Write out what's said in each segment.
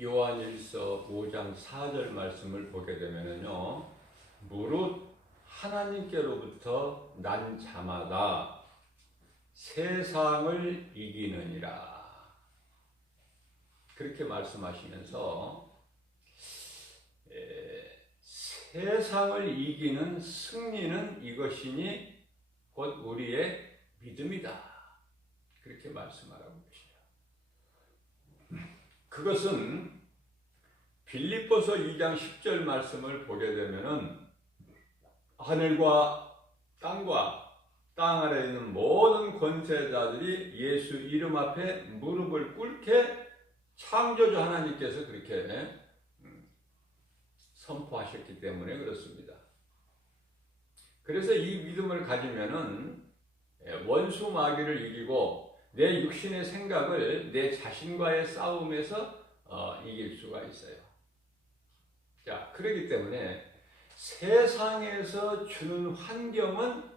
요한일서 5장 4절 말씀을 보게 되면요, 무릇 하나님께로부터 난 자마다 세상을 이기느니라, 그렇게 말씀하시면서 세상을 이기는 승리는 이것이니 곧 우리의 믿음이다, 그렇게 말씀하라고 계시죠. 그것은 빌립보서 2장 10절 말씀을 보게 되면은 하늘과 땅과 땅 아래에 있는 모든 권세자들이 예수 이름 앞에 무릎을 꿇게 창조주 하나님께서 그렇게 선포하셨기 때문에 그렇습니다. 그래서 이 믿음을 가지면은 원수 마귀를 이기고 내 육신의 생각을 내 자신과의 싸움에서 이길 수가 있어요. 자, 그렇기 때문에 세상에서 주는 환경은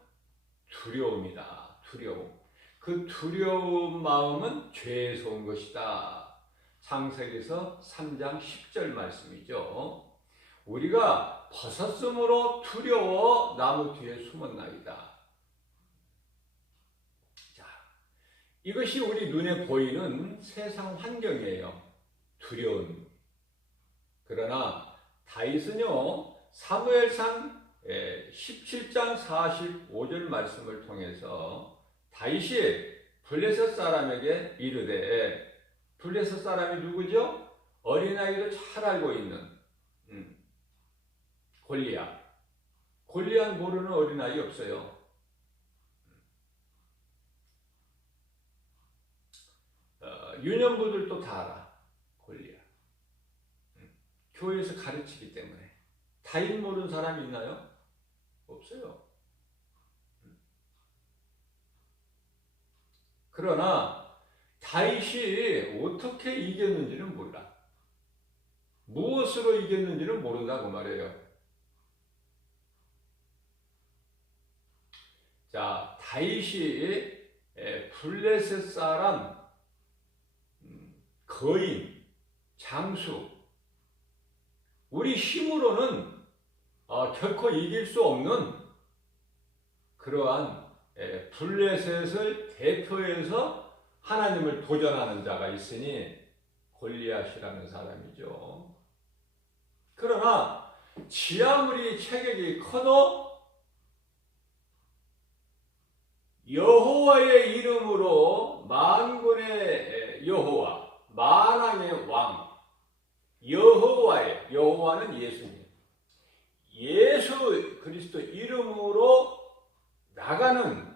두려움이다. 두려움. 그 두려운 마음은 죄에서 온 것이다. 창세기서 3장 10절 말씀이죠. 우리가 벗었으므로 두려워 나무 뒤에 숨었나이다. 자, 이것이 우리 눈에 보이는 세상 환경이에요. 두려움. 그러나 다윗은요, 사무엘상 17장 45절 말씀을 통해서 다윗이 블레셋 사람에게 이르되, 블레셋 사람이 누구죠? 어린아이도 잘 알고 있는 골리앗. 골리앗 모르는 어린아이 없어요. 유년부들도 다 알아. 골리앗. 교회에서 가르치기 때문에. 다윗 모르는 사람이 있나요? 없어요. 그러나 다윗이 어떻게 이겼는지는 몰라. 무엇으로 이겼는지는 모른다고 말해요. 자, 다윗이 블레셋 사람, 거인, 장수, 우리 힘으로는 결코 이길 수 없는 그러한 블레셋을 대표해서 하나님을 도전하는 자가 있으니 골리앗이라는 사람이죠. 그러나 지 아무리 체격이 커도 여호와의 이름으로 만군의 여호와, 만왕의 왕, 여호와는 예수님, 예수 그리스도 이름으로 나가는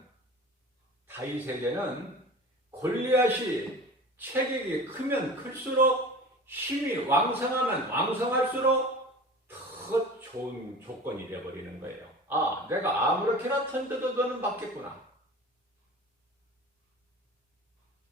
다윗에게는 골리앗이 체격이 크면 클수록 힘이 왕성하면 왕성할수록 더 좋은 조건이 되어버리는 거예요. 아, 내가 아무렇게나 던져도 너는 맞겠구나.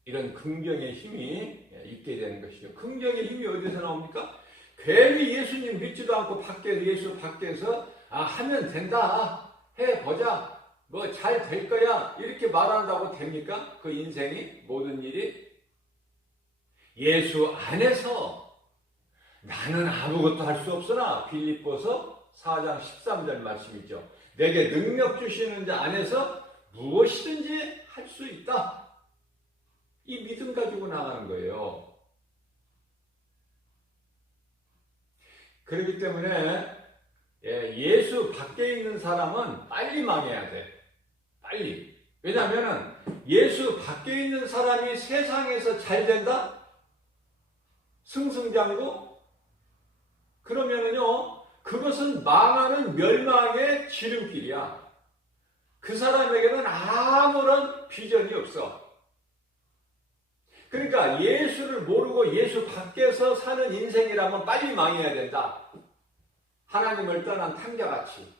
이런 긍정의 힘이 있게 되는 것이죠. 긍정의 힘이 어디서 나옵니까? 괜히 예수님 믿지도 않고 예수 밖에서 하면 된다, 해보자, 뭐 잘 될 거야, 이렇게 말한다고 됩니까? 그 인생이, 모든 일이? 예수 안에서 나는 아무것도 할 수 없으나, 빌립보서 4장 13절 말씀이죠. 내게 능력 주시는 자 안에서 무엇이든지 할 수 있다. 이 믿음 가지고 나가는 거예요. 그렇기 때문에 예수 밖에 있는 사람은 빨리 망해야 돼. 빨리. 왜냐하면 예수 밖에 있는 사람이 세상에서 잘 된다? 승승장구? 그러면은요, 그것은 망하는 멸망의 지름길이야. 그 사람에게는 아무런 비전이 없어. 그러니까 예수를 모르고 예수 밖에서 사는 인생이라면 빨리 망해야 된다. 하나님을 떠난 탕자같이.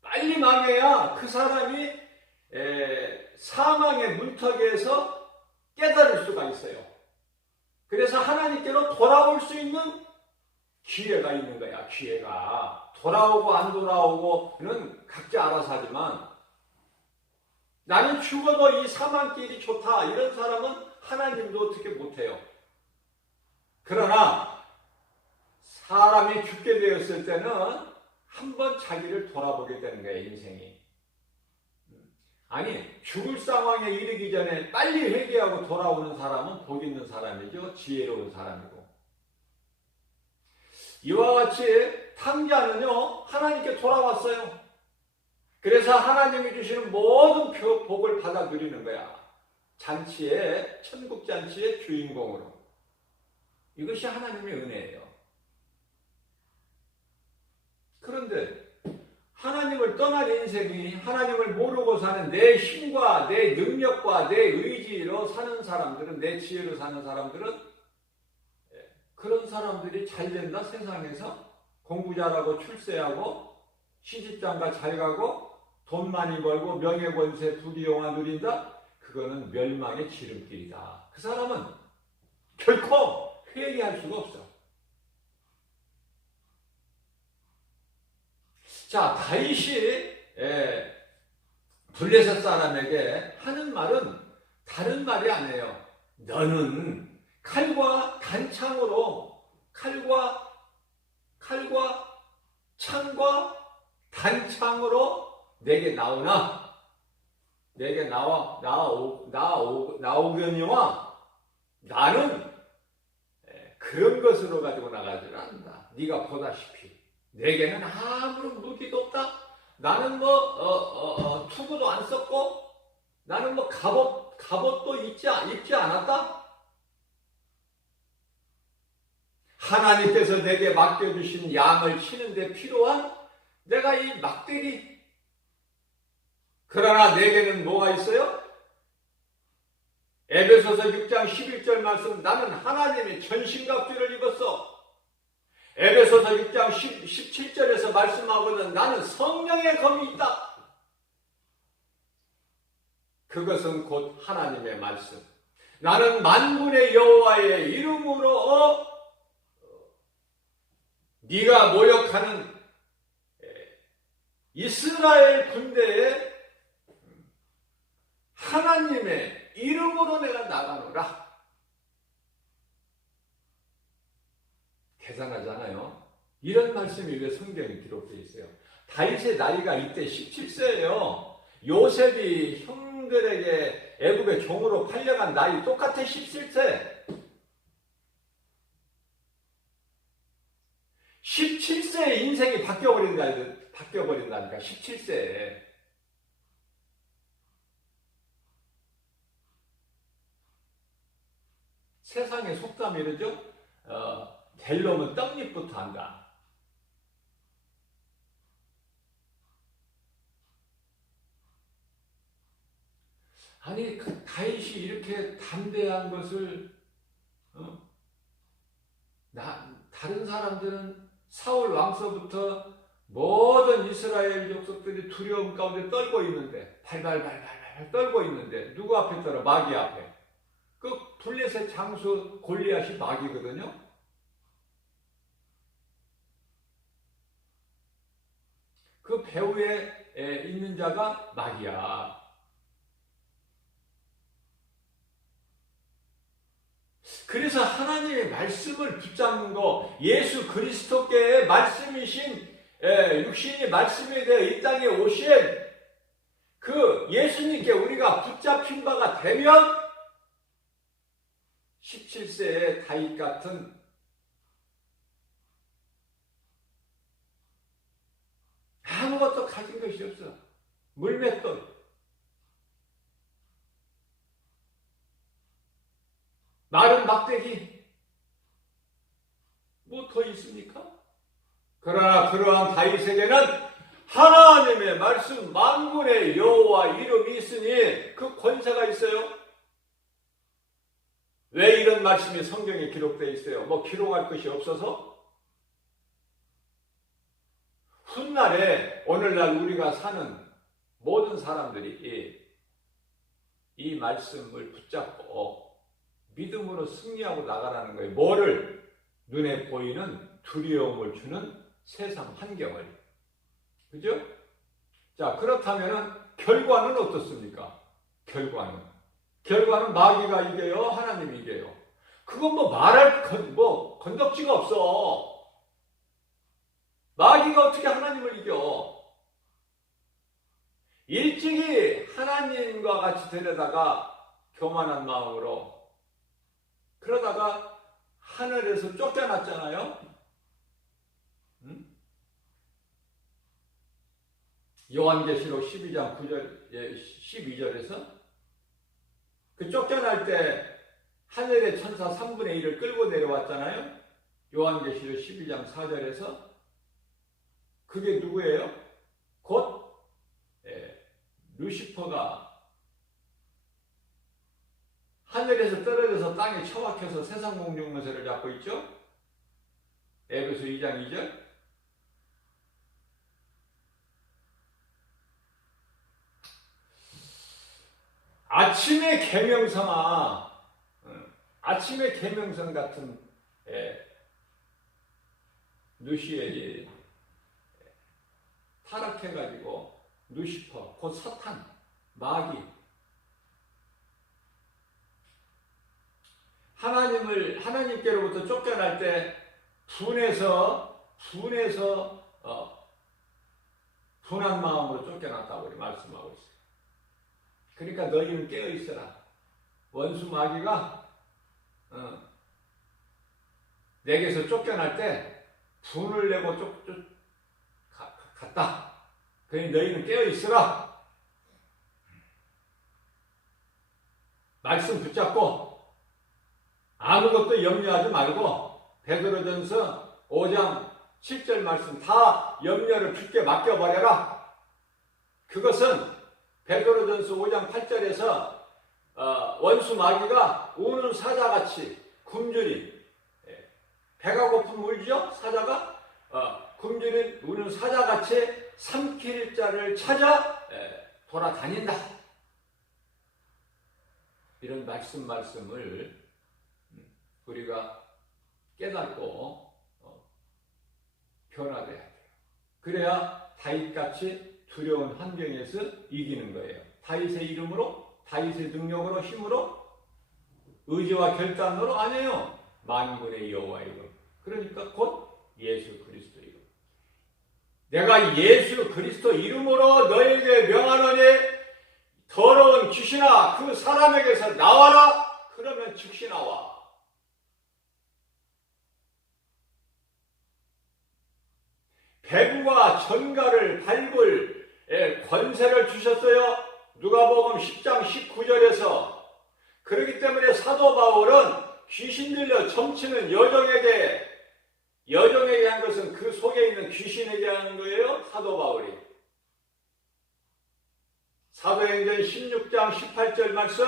빨리 망해야 그 사람이 사망의 문턱에서 깨달을 수가 있어요. 그래서 하나님께로 돌아올 수 있는 기회가 있는 거야. 기회가. 돌아오고 안 돌아오고는 각자 알아서 하지만, 나는 죽어도 이 사망길이 좋다, 이런 사람은 하나님도 어떻게 못해요. 그러나 사람이 죽게 되었을 때는 한번 자기를 돌아보게 되는 거예요, 인생이. 아니, 죽을 상황에 이르기 전에 빨리 회개하고 돌아오는 사람은 복 있는 사람이죠. 지혜로운 사람이고. 이와 같이 탕자는요, 하나님께 돌아왔어요. 그래서 하나님이 주시는 모든 복을 받아 누리는 거야. 잔치의, 천국 잔치의 주인공으로. 이것이 하나님의 은혜예요. 그런데 하나님을 떠난 인생이, 하나님을 모르고 사는 내 힘과 내 능력과 내 의지로 사는 사람들은, 내 지혜로 사는 사람들은, 그런 사람들이 잘 된다, 세상에서. 공부 잘하고 출세하고 시집장가 잘 가고 돈 많이 벌고 명예권세 부귀영화 누린다? 그거는 멸망의 지름길이다. 그 사람은 결코 회개할 수가 없어. 자, 다윗이 블레셋 사람에게 하는 말은 다른 말이 아니에요. 너는 칼과 창과 단창으로 내게 나오나, 내게 나오거니와 나는 그런 것으로 가지고 나가지를 않는다. 네가 보다시피 내게는 아무런 무기도 없다. 나는 투구도 안 썼고, 나는 갑옷도 입지 않았다. 하나님께서 내게 맡겨주신 양을 치는데 필요한 내가 이 막대기. 그러나 내게는 뭐가 있어요? 에베소서 6장 11절 말씀, 나는 하나님의 전신갑주를 입었어. 에베소서 6장 17절에서 말씀하고는 나는 성령의 검이 있다. 그것은 곧 하나님의 말씀. 나는 만군의 여호와의 이름으로 네가 모욕하는 이스라엘 군대에 하나님의 이름으로 내가 나가노라. 대단하잖아요. 이런 말씀이 왜 성경에 기록되어 있어요? 다윗의 나이가 이때 17세예요. 요셉이 형들에게 애굽의 종으로 팔려간 나이 똑같아, 17세. 17세에 인생이 바뀌어버린다니까, 17세에. 세상의 속담이 이러죠? 될 놈은 떡잎부터 한다. 아니, 다윗이 이렇게 담대한 것을, 다른 사람들은 사울 왕서부터 모든 이스라엘 족속들이 두려움 가운데 떨고 있는데, 발발발발 떨고 있는데, 누구 앞에 떨어? 마귀 앞에. 그 블레셋 장수 골리앗이 마귀거든요. 그 배후에 있는 자가 마귀야. 그래서 하나님의 말씀을 붙잡는 거, 예수 그리스도께의 말씀이신, 육신이 말씀이 되어 이 땅에 오신 그 예수님께 우리가 붙잡힌 바가 되면 17세의 다윗 같은 아무것도 가진 것이 없어. 물맷돌. 마른 막대기. 뭐 더 있습니까? 그러나 그러한 다윗에게는 하나님의 말씀, 만군의 여호와 이름이 있으니 그 권세가 있어요. 왜 이런 말씀이 성경에 기록되어 있어요? 뭐 기록할 것이 없어서? 훗날에 오늘날 우리가 사는 모든 사람들이 이 말씀을 붙잡고 믿음으로 승리하고 나가라는 거예요. 뭐를? 눈에 보이는 두려움을 주는 세상 환경을. 그죠? 자, 그렇다면 결과는 어떻습니까? 결과는 마귀가 이겨요? 하나님이 이겨요? 그건 건덕지가 없어. 다시 데려다가 교만한 마음으로 그러다가 하늘에서 쫓겨났잖아요. 요한계시록 12장 9절, 12절에서 그 쫓겨날 때 하늘의 천사 3분의 1을 끌고 내려왔잖아요. 요한계시록 12장 4절에서 그게 누구예요? 곧 루시퍼가 하늘에서 떨어져서 땅에 처박혀서 세상 공중문서를 잡고 있죠. 에베소 2장 2절. 아침의 계명성아, 아침의 계명성 같은 루시엘이 타락해가지고 루시퍼, 곧 사탄, 마귀, 하나님께로부터 쫓겨날 때 분한 마음으로 쫓겨났다고 우리 말씀하고 있어요. 그러니까 너희는 깨어있어라. 원수 마귀가 내게서 쫓겨날 때 분을 내고 갔다. 그러니 너희는 깨어있어라. 말씀 붙잡고 아무것도 염려하지 말고 베드로전서 5장 7절 말씀 다 염려를 주께 맡겨버려라. 그것은 베드로전서 5장 8절에서 원수 마귀가 우는 사자같이 굶주린, 배가 고프면 울죠? 사자가 굶주린 우는 사자같이 삼킬 자를 찾아 돌아다닌다. 이런 말씀을 우리가 깨닫고 변화돼야 돼요. 그래야 다윗같이 두려운 환경에서 이기는 거예요. 다윗의 이름으로, 다윗의 능력으로, 힘으로, 의지와 결단으로 아니에요. 만군의 여호와 이름. 그러니까 곧 예수 그리스도 이름. 내가 예수 그리스도 이름으로 너에게 명하노니 더러운 귀신아 그 사람에게서 나와라. 그러면 즉시 나와. 배부와 전갈을 밟을 권세를 주셨어요. 누가복음 10장 19절에서. 그렇기 때문에 사도 바울은 귀신 들려 점치는 여종에게 한 것은 그 속에 있는 귀신에게 하는 거예요. 사도 바울이. 사도행전 16장 18절 말씀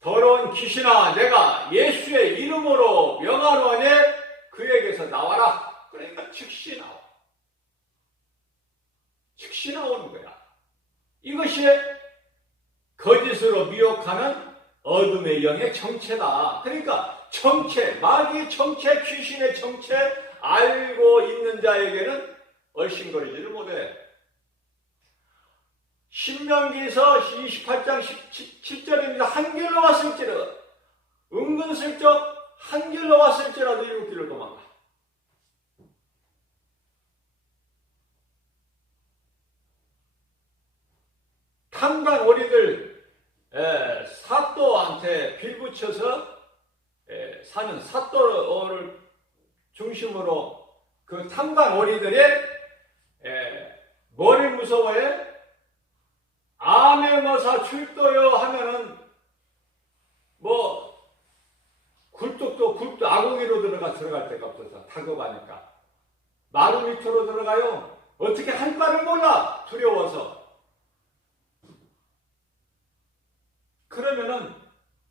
더러운 귀신아 내가 예수의 이름으로 명하노니 그에게서 나와라. 그러니까 즉시 나와. 즉시 나오는 거야. 이것이 거짓으로 미혹하는 어둠의 영의 정체다. 그러니까 정체, 마귀의 정체, 귀신의 정체 알고 있는 자에게는 얼씬거리지를 못해. 신명기에서 28장 17절입니다. 한길로 왔을지라도 은근슬쩍 한길로 왔을지라도 일곱 길을 도망가. 탐관 오리들 사또한테 빌붙여서 사는 사또를 중심으로 그 탐관 오리들이 뭐를 무서워해? 아메머사 출도요 하면은 뭐 굴뚝도 아궁이로 들어갈 데가 없어서 다급하니까 마루 밑으로 들어가요. 어떻게 할 바를 몰라 두려워서. 그러면은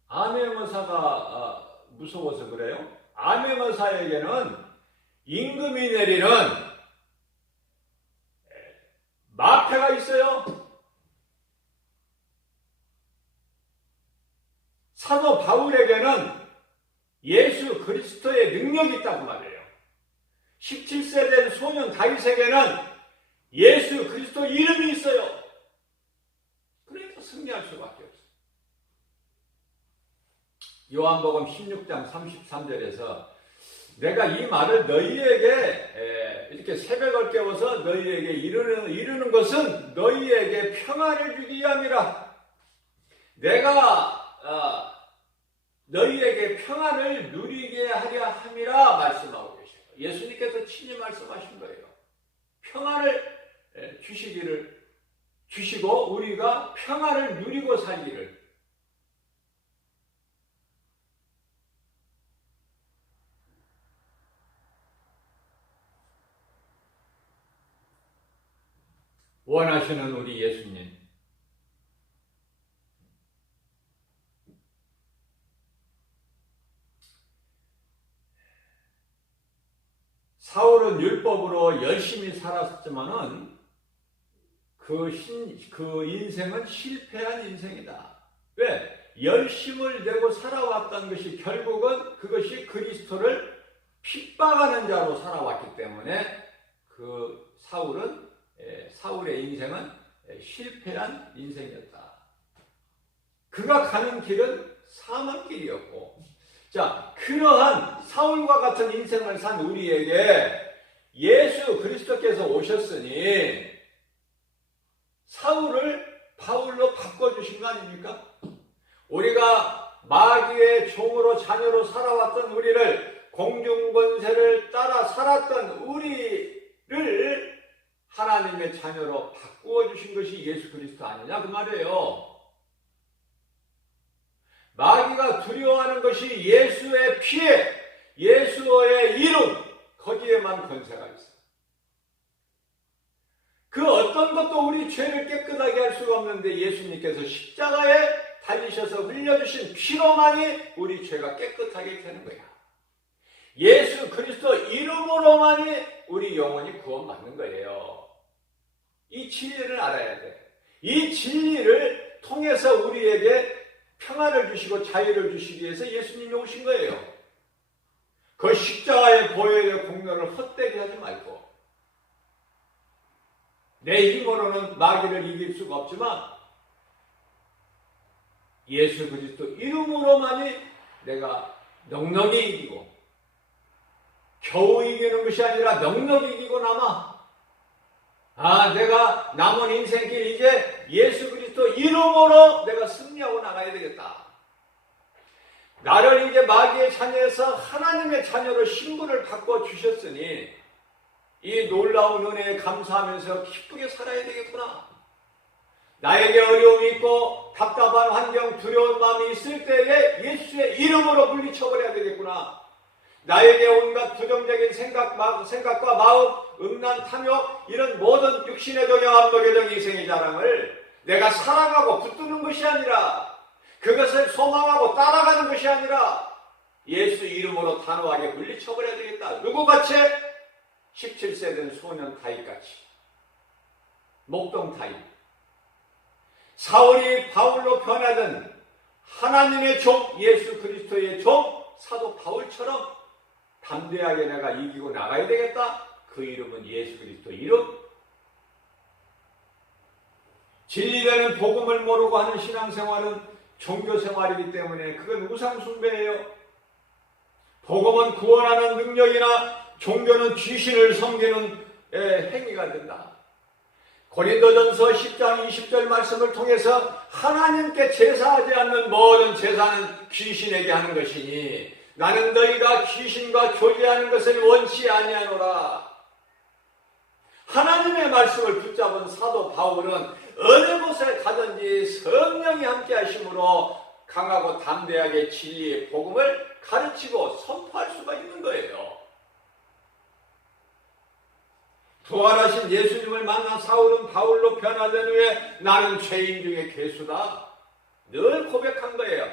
아메머사가 무서워서 그래요? 아메머사에게는 임금이 내리는 마패가 있어요. 사도 바울에게는 예수 그리스도의 능력이 있다고 말해요. 17세 된 소년 다윗에게는 예수 그리스도 이름이 있어요. 그래서 승리할 수밖에 없어요. 요한복음 16장 33절에서 내가 이 말을 너희에게 이렇게 새벽을 깨워서 너희에게 이르는 것은 너희에게 평안을 주기 위함이라. 내가 너희에게 평안을 누리게 하려 함이라 말씀하고 계셔요. 예수님께서 친히 말씀하신 거예요. 평안을 주시고 우리가 평안을 누리고 살기를. 원하시는 우리 예수님. 사울은 율법으로 열심히 살았지만은 그 인생은 실패한 인생이다. 왜? 열심을 내고 살아왔던 것이 결국은 그것이 그리스도를 핍박하는 자로 살아왔기 때문에 그 사울의 인생은 실패한 인생이었다. 그가 가는 길은 사망길이었고, 자, 그러한 사울과 같은 인생을 산 우리에게 예수 그리스도께서 오셨으니 사울을 바울로 바꿔주신 거 아닙니까? 우리가 마귀의 종으로 자녀로 살아왔던 우리를, 공중권세를 따라 살았던 우리를 하나님의 자녀로 바꾸어 주신 것이 예수 그리스도 아니냐 그 말이에요. 마귀가 두려워하는 것이 예수의 피해, 예수의 이름, 거기에만 권세가 있어요. 그 어떤 것도 우리 죄를 깨끗하게 할 수가 없는데 예수님께서 십자가에 달리셔서 흘려주신 피로만이 우리 죄가 깨끗하게 되는 거야. 예수 그리스도 이름으로만이 우리 영혼이 구원받는 거예요. 이 진리를 알아야 돼. 이 진리를 통해서 우리에게 평안을 주시고 자유를 주시기 위해서 예수님이 오신 거예요. 그 십자가의 보혈의 공로를 헛되게 하지 말고, 내 힘으로는 마귀를 이길 수가 없지만 예수 그리스도 이름으로만이 내가 넉넉히 이기고, 겨우 이기는 것이 아니라 넉넉히 이기고 남아. 내가 남은 인생길 이제 예수 그리스도 이름으로 내가 승리하고 나가야 되겠다. 나를 이제 마귀의 자녀에서 하나님의 자녀로 신분을 바꿔주셨으니 이 놀라운 은혜에 감사하면서 기쁘게 살아야 되겠구나. 나에게 어려움이 있고 답답한 환경, 두려운 마음이 있을 때에 예수의 이름으로 물리쳐버려야 되겠구나. 나에게 온갖 부정적인 생각과 마음, 음란, 탐욕, 이런 모든 육신의 동영함, 노계적 인생의 자랑을 내가 사랑하고 붙드는 것이 아니라, 그것을 소망하고 따라가는 것이 아니라 예수 이름으로 단호하게 물리쳐버려야 되겠다. 누구같이? 17세 된 소년 다윗같이, 목동 다윗. 사울이 바울로 변하던 하나님의 종, 예수 그리스도의 종 사도 바울처럼 담대하게 내가 이기고 나가야 되겠다. 그 이름은 예수 그리스도 이름. 진리되는 복음을 모르고 하는 신앙생활은 종교생활이기 때문에 그건 우상숭배예요. 복음은 구원하는 능력이나 종교는 귀신을 섬기는 행위가 된다. 고린도전서 10장 20절 말씀을 통해서 하나님께 제사하지 않는 모든 제사는 귀신에게 하는 것이니 나는 너희가 귀신과 교제하는 것을 원치 아니하노라. 하나님의 말씀을 붙잡은 사도 바울은 어느 곳에 가든지 성령이 함께 하심으로 강하고 담대하게 진리의 복음을 가르치고 선포할 수가 있는 거예요. 부활하신 예수님을 만난 사울은 바울로 변화된 후에 나는 죄인 중에 괴수다 늘 고백한 거예요.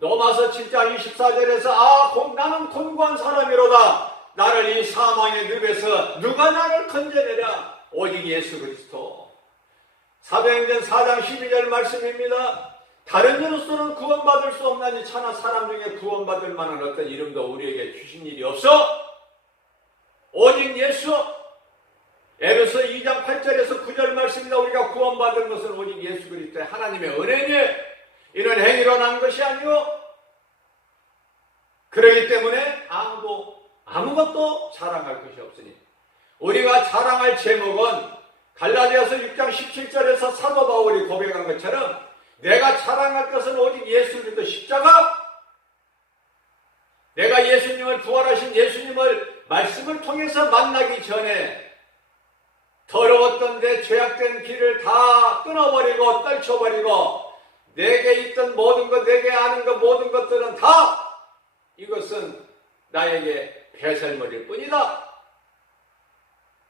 로마서 7장 24절에서 나는 곤고한 사람이로다. 나를 이 사망의 늪에서 누가 나를 건져내랴. 오직 예수 그리스도. 사도행전 4장 12절 말씀입니다. 다른 이로서는 구원받을 수 없나니 차나 사람 중에 구원받을 만한 어떤 이름도 우리에게 주신 일이 없어. 오직 예수. 에베소 2장 8절에서 9절 말씀입니다. 우리가 구원받은 것은 오직 예수 그리스도의 하나님의 은혜니 이는 행위로 난 것이 아니요. 그렇기 때문에 아무것도 자랑할 것이 없으니 우리가 자랑할 제목은 갈라디아서 6장 17절에서 사도 바울이 고백한 것처럼 내가 자랑할 것은 오직 예수 그리스도 십자가. 내가 예수님을 부활하신 예수님을 말씀을 통해서 만나기 전에 더러웠던 내 죄악된 길을 다 끊어버리고 떨쳐버리고 내게 있던 모든 것, 내게 아는 것, 모든 것들은 다 이것은 나에게 배설물일 뿐이다.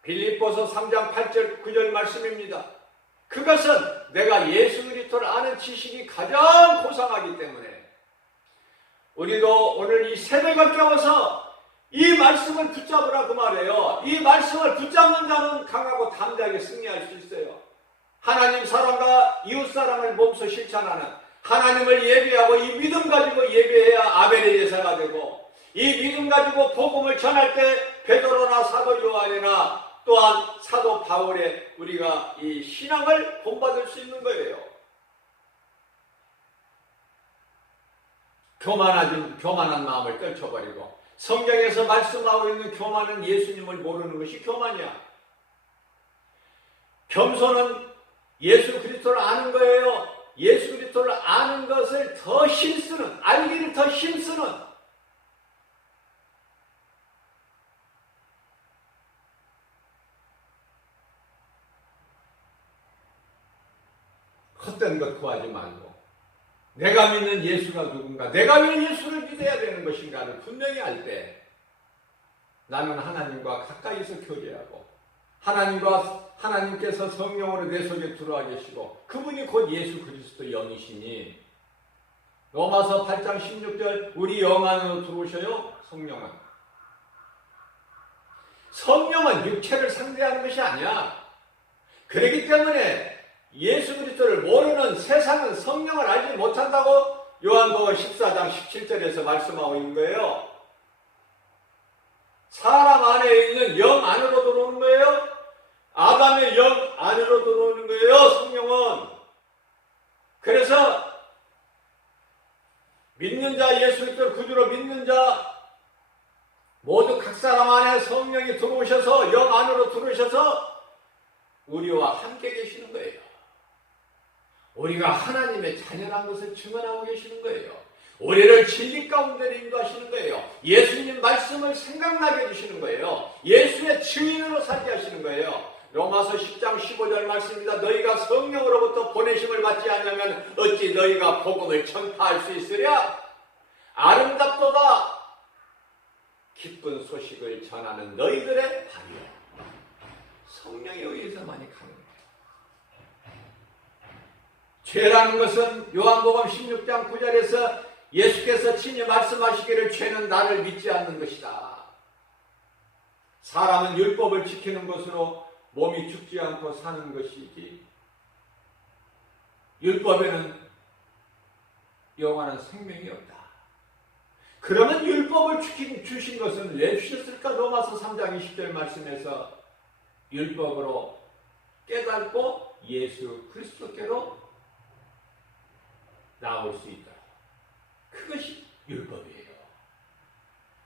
빌립보서 3장 8절 9절 말씀입니다. 그것은 내가 예수 그리스도를 아는 지식이 가장 고상하기 때문에 우리도 오늘 이 새벽을 깨워서 이 말씀을 붙잡으라 그 말이에요. 이 말씀을 붙잡는 자는 강하고 담대하게 승리할 수 있어요. 하나님 사랑과 이웃 사랑을 몸소 실천하는 하나님을 예배하고 이 믿음 가지고 예배해야 아벨의 예사가 되고 이 믿음 가지고 복음을 전할 때 베드로나 사도 요한이나 또한 사도 바울의 우리가 이 신앙을 본받을 수 있는 거예요. 교만한 마음을 떨쳐버리고 성경에서 말씀하고 있는 교만은 예수님을 모르는 것이 교만이야. 겸손은 예수 그리스도를 아는 거예요. 예수 그리스도를 아는 것을 더 힘쓰는, 알기를 더 힘쓰는 헛된 것 구하지 말고 내가 믿는 예수가 누군가, 내가 왜 예수를 믿어야 되는 것인가를 분명히 알 때 나는 하나님과 가까이서 교제하고 하나님께서 성령으로 내 속에 들어와 계시고 그분이 곧 예수 그리스도 영이시니 로마서 8장 16절 우리 영 안으로 들어오셔요. 성령은 육체를 상대하는 것이 아니야. 그렇기 때문에 예수 그리스도를 모르는 세상은 성령을 알지 못한다고 요한복음 14장 17절에서 말씀하고 있는 거예요. 사람 안에 있는 영 안으로 들어오는 거예요. 아담의 영 안으로 들어오는 거예요. 성령은. 그래서 믿는 자, 예수 그리스도를 구주로 믿는 자 모두 각 사람 안에 성령이 들어오셔서 영 안으로 들어오셔서 우리와 함께 계시는 거예요. 우리가 하나님의 자녀란 것을 증언하고 계시는 거예요. 우리를 진리 가운데 인도하시는 거예요. 예수님 말씀을 생각나게 해주시는 거예요. 예수의 증인으로 살게 하시는 거예요. 로마서 10장 15절 말씀입니다. 너희가 성령으로부터 보내심을 받지 않으면 어찌 너희가 복음을 전파할 수 있으랴? 아름답도다 기쁜 소식을 전하는 너희들의 발이요. 성령에 의해서만이 가능해요. 죄라는 것은 요한복음 16장 9절에서 예수께서 친히 말씀하시기를 죄는 나를 믿지 않는 것이다. 사람은 율법을 지키는 것으로 몸이 죽지 않고 사는 것이지 율법에는 영원한 생명이 없다. 그러면 율법을 주신 것은 왜 주셨을까? 로마서 3장 20절 말씀에서 율법으로 깨닫고 예수 그리스도께로 나올 수 있다. 그것이 율법이에요.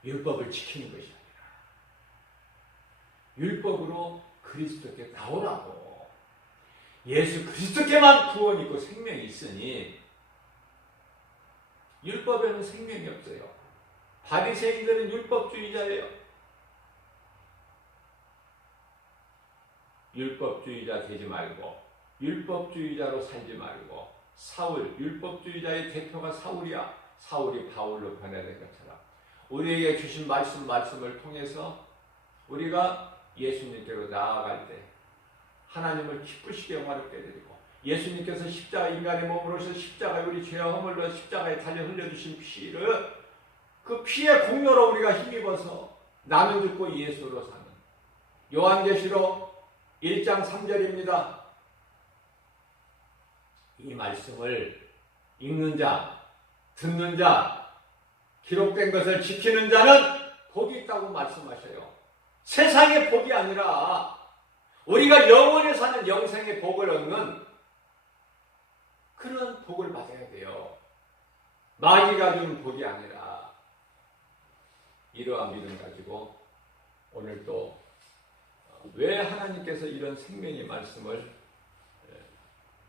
율법을 지키는 것이 아니라 율법으로 그리스도께 나오라고. 예수 그리스도께만 구원 있고 생명이 있으니 율법에는 생명이 없어요. 바리새인들은 율법주의자예요. 율법주의자 되지 말고 율법주의자로 살지 말고 사울, 율법주의자의 대표가 사울이야. 사울이 바울로 변화된 것처럼 우리에게 주신 말씀을 통해서 우리가 예수님께로 나아갈 때 하나님을 기쁘시게 영화롭게 드리고 예수님께서 십자가 인간의 몸으로 오셔서 십자가에 우리 죄와 허물로 십자가에 달려 흘려주신 피를 그 피의 공로로 우리가 힘입어서 나는 죽고 예수로 사는 요한계시록 1장 3절입니다. 이 말씀을 읽는 자, 듣는 자, 기록된 것을 지키는 자는 복이 있다고 말씀하셔요. 세상의 복이 아니라 우리가 영원히 사는 영생의 복을 얻는 그런 복을 받아야 돼요. 마귀가 주는 복이 아니라 이러한 믿음 가지고 오늘 또 왜 하나님께서 이런 생명의 말씀을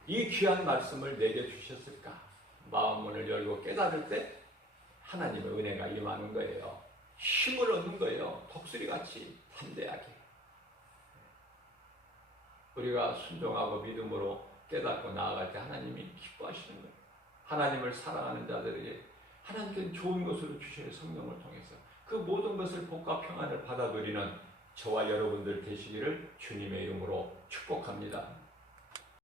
이 귀한 말씀을 내려주셨을까? 마음문을 열고 깨달을 때 하나님의 은혜가 임하는 거예요. 힘을 얻는 거예요. 독수리같이 담대하게. 우리가 순종하고 믿음으로 깨닫고 나아갈 때 하나님이 기뻐하시는 거예요. 하나님을 사랑하는 자들에게 하나님께는 좋은 것으로 주시는 성령을 통해서 그 모든 것을 복과 평안을 받아들이는 저와 여러분들 되시기를 주님의 이름으로 축복합니다.